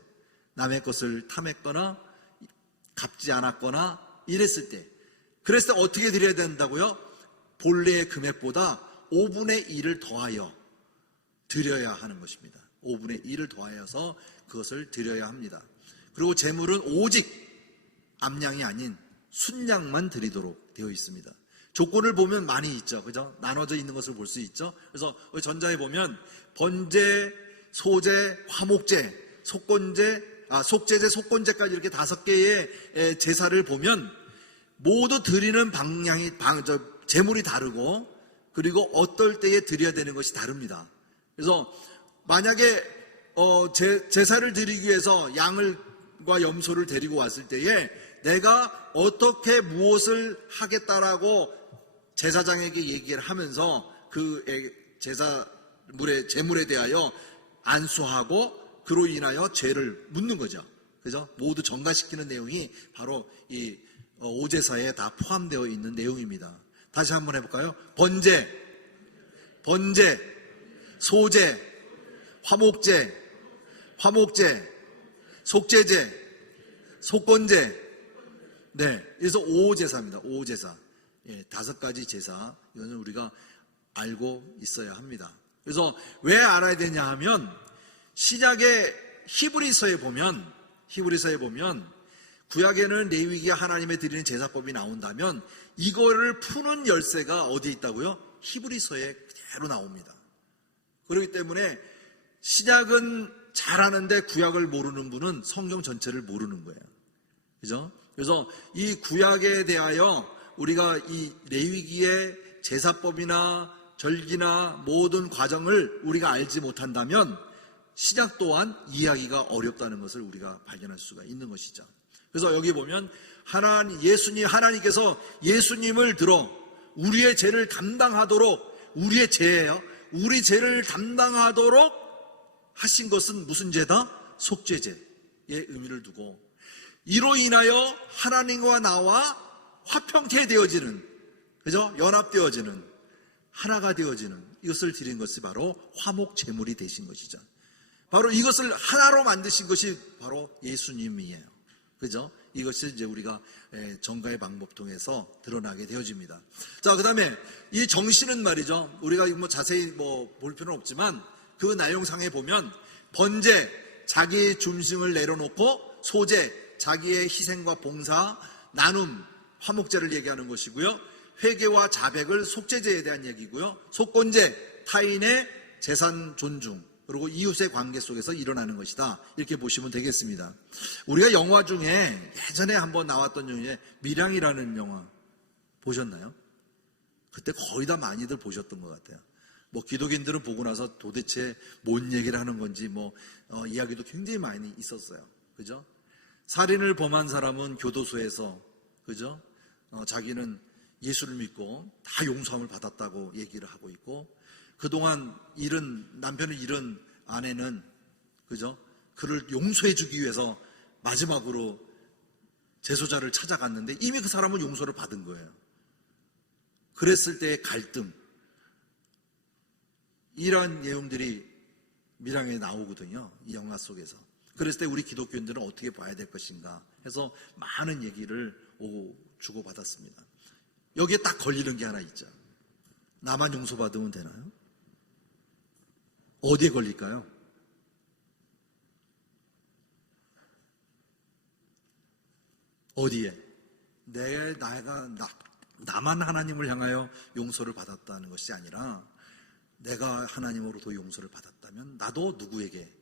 남의 것을 탐했거나 갚지 않았거나 이랬을 때, 그랬을 때 어떻게 드려야 된다고요? 본래의 금액보다 5분의 1을 더하여 드려야 하는 것입니다. 5분의 1을 더하여서 그것을 드려야 합니다. 그리고 제물은 오직 암양이 아닌 순양만 드리도록 되어 있습니다. 조건을 보면 많이 있죠, 그죠? 나눠져 있는 것을 볼 수 있죠. 그래서 전자에 보면 번제, 소제, 화목제, 속죄제, 속건제까지 이렇게 5개의 제사를 보면 모두 드리는 제물이 다르고, 그리고 어떨 때에 드려야 되는 것이 다릅니다. 그래서 만약에 제사를 드리기 위해서 양과 염소를 데리고 왔을 때에 내가 어떻게 무엇을 하겠다라고 제사장에게 얘기를 하면서 그 제물에 대하여 안수하고 그로 인하여 죄를 묻는 거죠. 그죠? 모두 전가시키는 내용이 바로 이 오제사에 다 포함되어 있는 내용입니다. 다시 한번 해볼까요? 번제, 소제, 화목제, 속죄제, 속건제. 네, 그래서 5제사입니다. 5제사. 5가지 제사. 이거는 우리가 알고 있어야 합니다. 그래서 왜 알아야 되냐 하면, 신약의 히브리서에 보면 구약에는 레위기가 하나님의 드리는 제사법이 나온다면 이거를 푸는 열쇠가 어디에 있다고요? 히브리서에 그대로 나옵니다. 그렇기 때문에 신약은 잘하는데 구약을 모르는 분은 성경 전체를 모르는 거예요. 그죠? 그래서 이 구약에 대하여 우리가 이 레위기의 제사법이나 절기나 모든 과정을 우리가 알지 못한다면 신약 또한 이해하기가 어렵다는 것을 우리가 발견할 수가 있는 것이죠. 그래서 여기 보면 하나님께서 예수님을 들어 우리의 죄를 감당하도록, 우리의 죄예요, 우리 죄를 감당하도록 하신 것은 무슨 죄다? 속죄제의 의미를 두고, 이로 인하여 하나님과 나와 화평케 되어지는, 그죠? 연합되어지는, 하나가 되어지는 이것을 드린 것이 바로 화목 제물이 되신 것이죠. 바로 이것을 하나로 만드신 것이 바로 예수님이에요. 그죠? 이것이 이제 우리가 정가의 방법 통해서 드러나게 되어집니다. 자, 그 다음에 이 정신은 말이죠, 우리가 자세히 볼 필요는 없지만 그 나용상에 보면 번제, 자기의 중심을 내려놓고, 소제, 자기의 희생과 봉사, 나눔, 화목제를 얘기하는 것이고요, 회개와 자백을 속죄제에 대한 얘기고요, 속건제, 타인의 재산 존중, 그리고 이웃의 관계 속에서 일어나는 것이다, 이렇게 보시면 되겠습니다. 우리가 영화 중에 예전에 한번 나왔던 중에 밀양이라는 영화 보셨나요? 그때 거의 다 많이들 보셨던 것 같아요. 기독인들은 보고 나서 도대체 뭔 얘기를 하는 건지 이야기도 굉장히 많이 있었어요. 그죠? 살인을 범한 사람은 교도소에서, 그죠? 자기는 예수를 믿고 다 용서함을 받았다고 얘기를 하고 있고, 그동안 남편을 잃은 아내는, 그죠? 그를 용서해 주기 위해서 마지막으로 재소자를 찾아갔는데 이미 그 사람은 용서를 받은 거예요. 그랬을 때의 갈등, 이러한 내용들이 밀양에 나오거든요, 이 영화 속에서. 그랬을 때 우리 기독교인들은 어떻게 봐야 될 것인가 해서 많은 얘기를 주고받았습니다. 여기에 딱 걸리는 게 하나 있죠. 나만 용서받으면 되나요? 어디에 걸릴까요? 어디에? 나만 하나님을 향하여 용서를 받았다는 것이 아니라 내가 하나님으로부터 용서를 받았다면 나도 누구에게?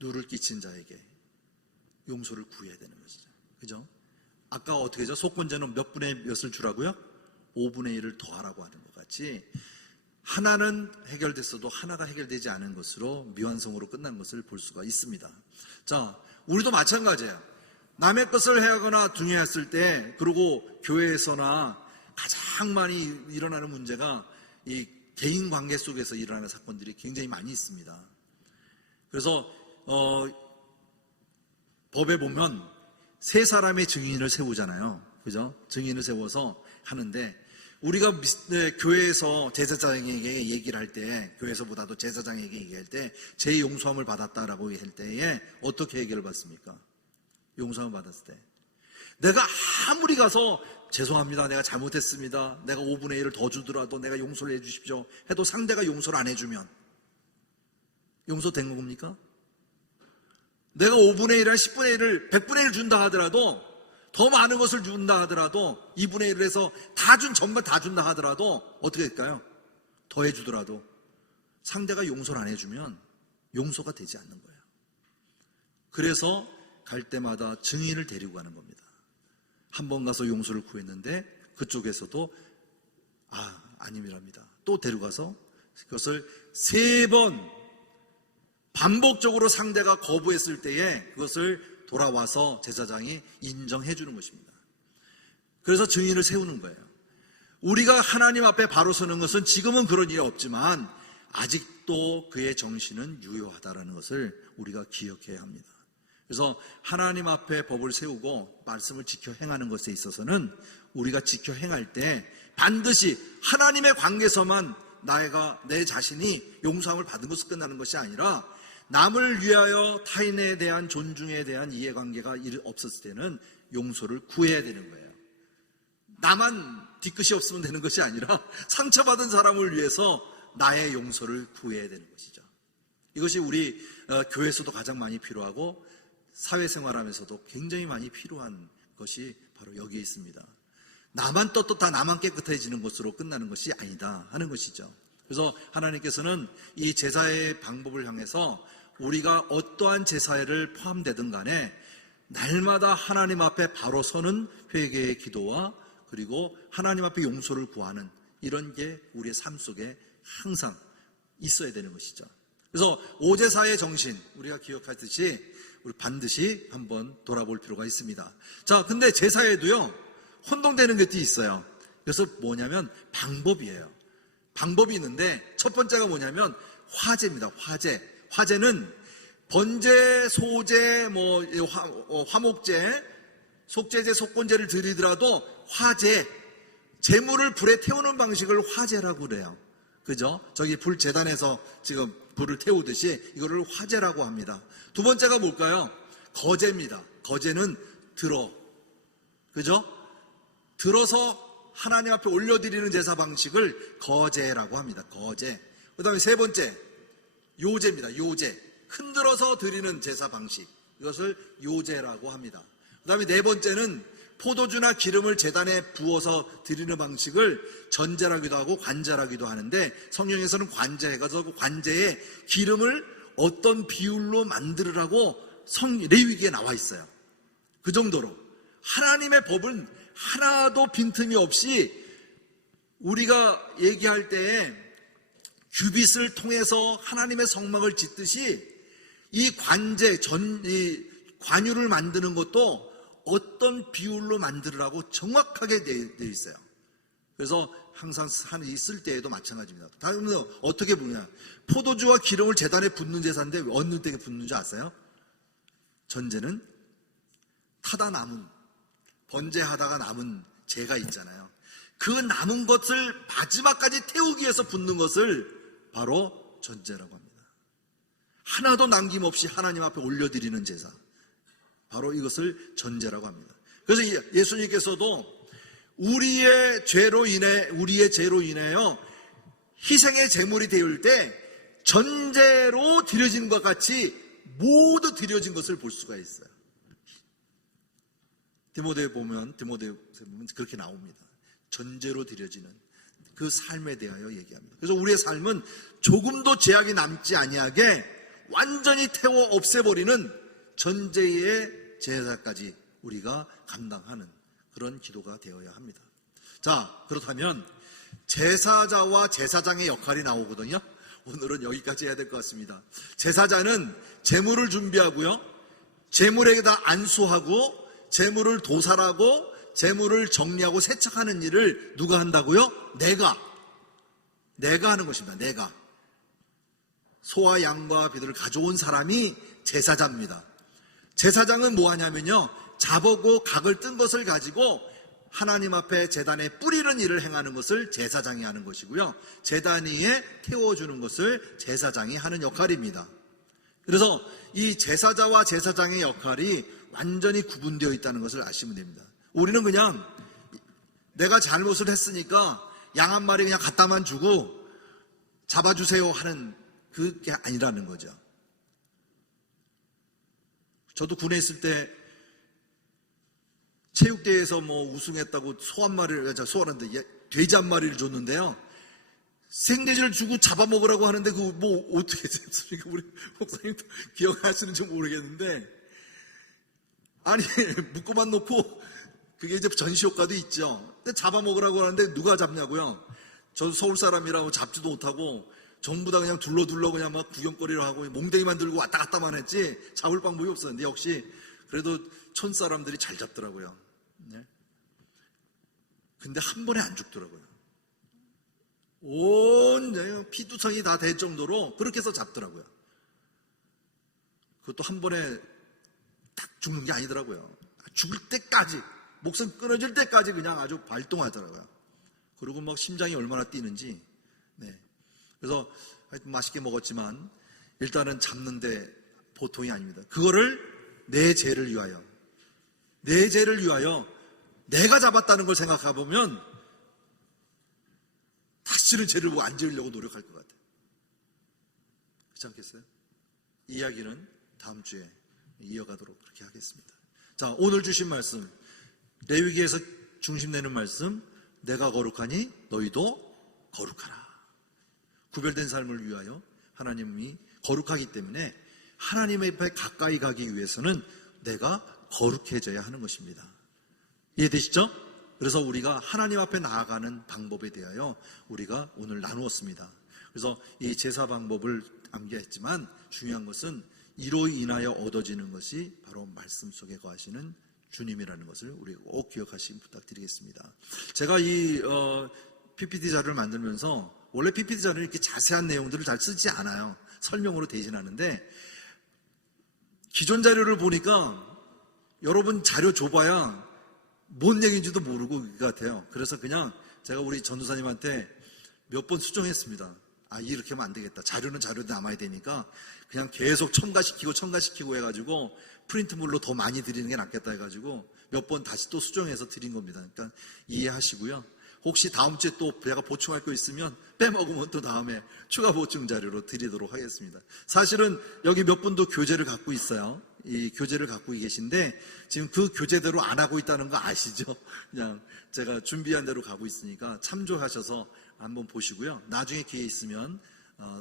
누를 끼친 자에게 용서를 구해야 되는 것이죠. 그죠? 아까 어떻게 하죠? 속건제는 몇 분의 몇을 주라고요? 5분의 1을 더하라고 하는 것 같이 하나는 해결됐어도 하나가 해결되지 않은 것으로 미완성으로 끝난 것을 볼 수가 있습니다. 자, 우리도 마찬가지예요. 남의 것을 해하거나 등해했을 때, 그리고 교회에서나 가장 많이 일어나는 문제가 이 개인 관계 속에서 일어나는 사건들이 굉장히 많이 있습니다. 그래서 법에 보면 세 사람의 증인을 세우잖아요. 그죠? 증인을 세워서 하는데 우리가 교회에서 제사장에게 얘기를 할 때, 교회에서보다도 제사장에게 얘기할 때 제 용서함을 받았다라고 할 때에 어떻게 얘기를 받습니까? 용서함을 받았을 때 내가 아무리 가서 죄송합니다, 내가 잘못했습니다, 내가 5분의 1을 더 주더라도 내가 용서를 해주십시오 해도 상대가 용서를 안 해주면 용서된 겁니까? 내가 5분의 1, 10분의 1을 100분의 1 준다 하더라도, 더 많은 것을 준다 하더라도, 2분의 1을 해서 전부 다 준다 하더라도 어떻게 될까요? 더 해주더라도 상대가 용서를 안 해주면 용서가 되지 않는 거예요. 그래서 갈 때마다 증인을 데리고 가는 겁니다. 한 번 가서 용서를 구했는데 그쪽에서도 아님이랍니다. 또 데려가서 그것을 3번 반복적으로 상대가 거부했을 때에 그것을 돌아와서 제사장이 인정해 주는 것입니다. 그래서 증인을 세우는 거예요. 우리가 하나님 앞에 바로 서는 것은 지금은 그런 일이 없지만 아직도 그의 정신은 유효하다는 것을 우리가 기억해야 합니다. 그래서 하나님 앞에 법을 세우고 말씀을 지켜 행하는 것에 있어서는 우리가 지켜 행할 때 반드시 하나님의 관계에서만 내 자신이 용서함을 받은 것으로 끝나는 것이 아니라 남을 위하여 타인에 대한 존중에 대한 이해관계가 없었을 때는 용서를 구해야 되는 거예요. 나만 뒤끝이 없으면 되는 것이 아니라 상처받은 사람을 위해서 나의 용서를 구해야 되는 것이죠. 이것이 우리 교회에서도 가장 많이 필요하고 사회생활하면서도 굉장히 많이 필요한 것이 바로 여기에 있습니다. 나만 떳떳하, 나만 깨끗해지는 것으로 끝나는 것이 아니다 하는 것이죠. 그래서 하나님께서는 이 제사의 방법을 향해서 우리가 어떠한 제사를 포함되든 간에 날마다 하나님 앞에 바로 서는 회개의 기도와 그리고 하나님 앞에 용서를 구하는 이런 게 우리의 삶 속에 항상 있어야 되는 것이죠. 그래서 오제사의 정신 우리가 기억하듯이 우리 반드시 한번 돌아볼 필요가 있습니다. 자, 근데 제사에도요 혼동되는 것도 있어요. 그래서 뭐냐면 방법이에요. 방법이 있는데 첫 번째가 뭐냐면 화제입니다. 화제는 번제, 소제, 화목제, 속죄제, 속건제를 드리더라도 화제, 제물을 불에 태우는 방식을 화제라고 그래요. 그죠? 저기 불 재단에서 지금 불을 태우듯이 이거를 화제라고 합니다. 두 번째가 뭘까요? 거제입니다. 거제는 그죠? 들어서 하나님 앞에 올려드리는 제사 방식을 거제라고 합니다. 거제. 그 다음에 세 번째, 요제입니다. 요제. 흔들어서 드리는 제사 방식. 이것을 요제라고 합니다. 그 다음에 네 번째는 포도주나 기름을 제단에 부어서 드리는 방식을 전제라기도 하고 관제라기도 하는데 성경에서는 관제해가지고 관제에 기름을 어떤 비율로 만들으라고 레위기에 나와 있어요. 그 정도로 하나님의 법은 하나도 빈틈이 없이 우리가 얘기할 때에 규빗을 통해서 하나님의 성막을 짓듯이 이 관유를 만드는 것도 어떤 비율로 만들으라고 정확하게 되어 있어요. 그래서 항상 있을 때에도 마찬가지입니다. 다른 어떻게 보냐? 포도주와 기름을 제단에 붓는 제사인데 어느 때에 붓는 줄 아세요? 전제는 타다 남은 번제하다가 남은 제가 있잖아요. 그 남은 것을 마지막까지 태우기 위해서 붓는 것을 바로 전제라고 합니다. 하나도 남김없이 하나님 앞에 올려드리는 제사, 바로 이것을 전제라고 합니다. 그래서 예수님께서도 우리의 죄로 인하여 희생의 제물이 되올 때 전제로 드려진 것 같이 모두 드려진 것을 볼 수가 있어요. 디모데에 보면 그렇게 나옵니다. 전제로 드려지는 그 삶에 대하여 얘기합니다. 그래서 우리의 삶은 조금도 제약이 남지 아니하게 완전히 태워 없애버리는 전제의 제사까지 우리가 감당하는 그런 기도가 되어야 합니다. 자, 그렇다면 제사자와 제사장의 역할이 나오거든요. 오늘은 여기까지 해야 될 것 같습니다. 제사자는 제물을 준비하고요, 제물에다 안수하고, 제물을 도살하고, 제물을 정리하고 세척하는 일을 누가 한다고요? 내가 하는 것입니다. 내가. 소와 양과 비들을 가져온 사람이 제사자입니다. 제사장은 뭐 하냐면요, 자보고 각을 뜬 것을 가지고 하나님 앞에 제단에 뿌리는 일을 행하는 것을 제사장이 하는 것이고요, 제단 위에 태워주는 것을 제사장이 하는 역할입니다. 그래서 이 제사자와 제사장의 역할이 완전히 구분되어 있다는 것을 아시면 됩니다. 우리는 그냥 내가 잘못을 했으니까 양 한 마리 그냥 갖다만 주고 잡아주세요 하는 그게 아니라는 거죠. 저도 군에 있을 때 체육대회에서 뭐 우승했다고 돼지 한 마리를 줬는데요, 생돼지를 주고 잡아먹으라고 하는데 그 뭐 어떻게 됐습니까? 우리 목사님도 기억하시는지 모르겠는데, 아니 묶고만 놓고 그게 이제 전시 효과도 있죠. 근데 잡아먹으라고 하는데 누가 잡냐고요? 저 서울 사람이라고 잡지도 못하고 전부 다 그냥 둘러 그냥 막 구경거리를 하고 몽댕이만 들고 왔다 갔다만 했지 잡을 방법이 없었는데, 역시 그래도 촌 사람들이 잘 잡더라고요. 네. 근데 한 번에 안 죽더라고요. 온 피두성이 다 될 정도로 그렇게 해서 잡더라고요. 그것도 한 번에 딱 죽는 게 아니더라고요. 죽을 때까지, 목숨 끊어질 때까지 그냥 아주 발동하더라고요. 그리고 막 심장이 얼마나 뛰는지. 네. 그래서 하여튼 맛있게 먹었지만 일단은 잡는데 보통이 아닙니다. 그거를 내 죄를 위하여 내가 잡았다는 걸 생각해 보면 다시는 죄를 안 지으려고 노력할 것 같아요. 그렇지 않겠어요? 이 이야기는 다음 주에 이어가도록 그렇게 하겠습니다. 자, 오늘 주신 말씀, 레위기에서 중심 내는 말씀, 내가 거룩하니 너희도 거룩하라. 구별된 삶을 위하여 하나님이 거룩하기 때문에 하나님 앞에 가까이 가기 위해서는 내가 거룩해져야 하는 것입니다. 이해되시죠? 그래서 우리가 하나님 앞에 나아가는 방법에 대하여 우리가 오늘 나누었습니다. 그래서 이 제사 방법을 암기했지만 중요한 것은 이로 인하여 얻어지는 것이 바로 말씀 속에 거하시는 주님이라는 것을 우리가 꼭 기억하시면 부탁드리겠습니다. 제가 이 PPT 자료를 만들면서 원래 PPT 자료는 이렇게 자세한 내용들을 잘 쓰지 않아요. 설명으로 대신하는데 기존 자료를 보니까 여러분 자료 줘봐야 뭔 얘기인지도 모르고 그 같아요. 그래서 그냥 제가 우리 전도사님한테 몇 번 수정했습니다. 이렇게 하면 안 되겠다. 자료는 자료도 남아야 되니까 그냥 계속 첨가시키고 해가지고 프린트물로 더 많이 드리는 게 낫겠다 해가지고 몇 번 다시 또 수정해서 드린 겁니다. 그러니까 이해하시고요. 혹시 다음 주에 또 제가 보충할 거 있으면 빼먹으면 또 다음에 추가 보충 자료로 드리도록 하겠습니다. 사실은 여기 몇 분도 교재를 갖고 있어요. 이 교재를 갖고 계신데 지금 그 교재대로 안 하고 있다는 거 아시죠? 그냥 제가 준비한 대로 가고 있으니까 참조하셔서 한번 보시고요. 나중에 기회 있으면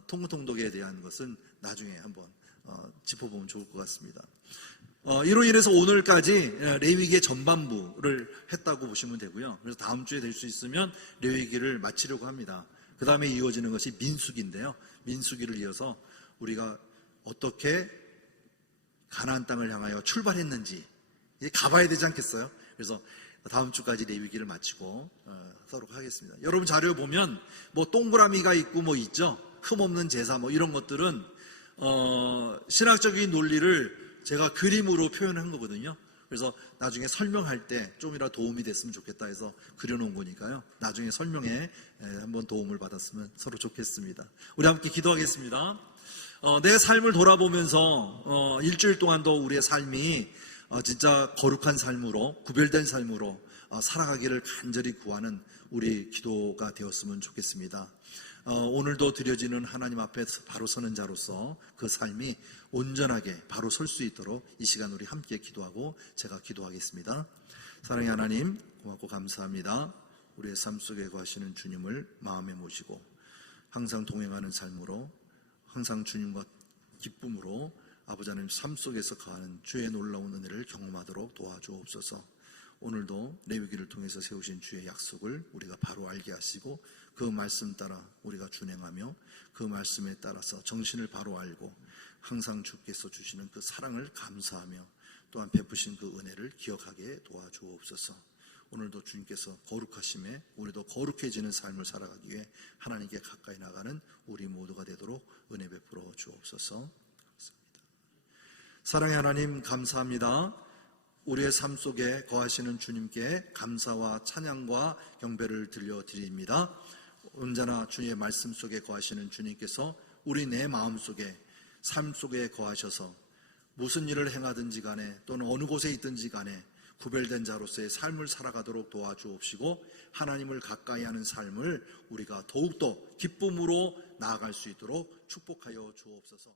통독에 대한 것은 나중에 한번 짚어보면 좋을 것 같습니다. 이로 인해서 오늘까지 레위기의 전반부를 했다고 보시면 되고요. 그래서 다음 주에 될 수 있으면 레위기를 마치려고 합니다. 그 다음에 이어지는 것이 민수기인데요. 민수기를 이어서 우리가 어떻게 가나안 땅을 향하여 출발했는지 이제 가봐야 되지 않겠어요? 그래서 다음 주까지 레위기를 마치고 하도록 하겠습니다. 여러분 자료 보면 뭐 동그라미가 있고 뭐 있죠. 흠없는 제사 뭐 이런 것들은 신학적인 논리를 제가 그림으로 표현한 거거든요. 그래서 나중에 설명할 때 좀이라 도움이 됐으면 좋겠다 해서 그려놓은 거니까요. 나중에 설명에 한번 도움을 받았으면 서로 좋겠습니다. 우리 함께 기도하겠습니다. 내 삶을 돌아보면서 일주일 동안도 우리의 삶이 진짜 거룩한 삶으로, 구별된 삶으로 살아가기를 간절히 구하는 우리 기도가 되었으면 좋겠습니다. 오늘도 드려지는 하나님 앞에서 바로 서는 자로서 그 삶이 온전하게 바로 설 수 있도록 이 시간 우리 함께 기도하고 제가 기도하겠습니다. 사랑의 하나님, 고맙고 감사합니다. 우리의 삶 속에 거하시는 주님을 마음에 모시고 항상 동행하는 삶으로, 항상 주님과 기쁨으로 아버지 하나님 삶 속에서 거하는 주의 놀라운 은혜를 경험하도록 도와주옵소서. 오늘도 레위기를 통해서 세우신 주의 약속을 우리가 바로 알게 하시고 그 말씀 따라 우리가 준행하며 그 말씀에 따라서 정신을 바로 알고 항상 주께서 주시는 그 사랑을 감사하며 또한 베푸신 그 은혜를 기억하게 도와주옵소서. 오늘도 주님께서 거룩하심에 우리도 거룩해지는 삶을 살아가기 위해 하나님께 가까이 나가는 우리 모두가 되도록 은혜 베풀어 주옵소서. 감사합니다. 사랑의 하나님, 감사합니다. 우리의 삶 속에 거하시는 주님께 감사와 찬양과 경배를 들려드립니다. 언제나 주의 말씀 속에 거하시는 주님께서 우리 내 마음 속에, 삶 속에 거하셔서 무슨 일을 행하든지 간에 또는 어느 곳에 있든지 간에 구별된 자로서의 삶을 살아가도록 도와주옵시고 하나님을 가까이 하는 삶을 우리가 더욱더 기쁨으로 나아갈 수 있도록 축복하여 주옵소서.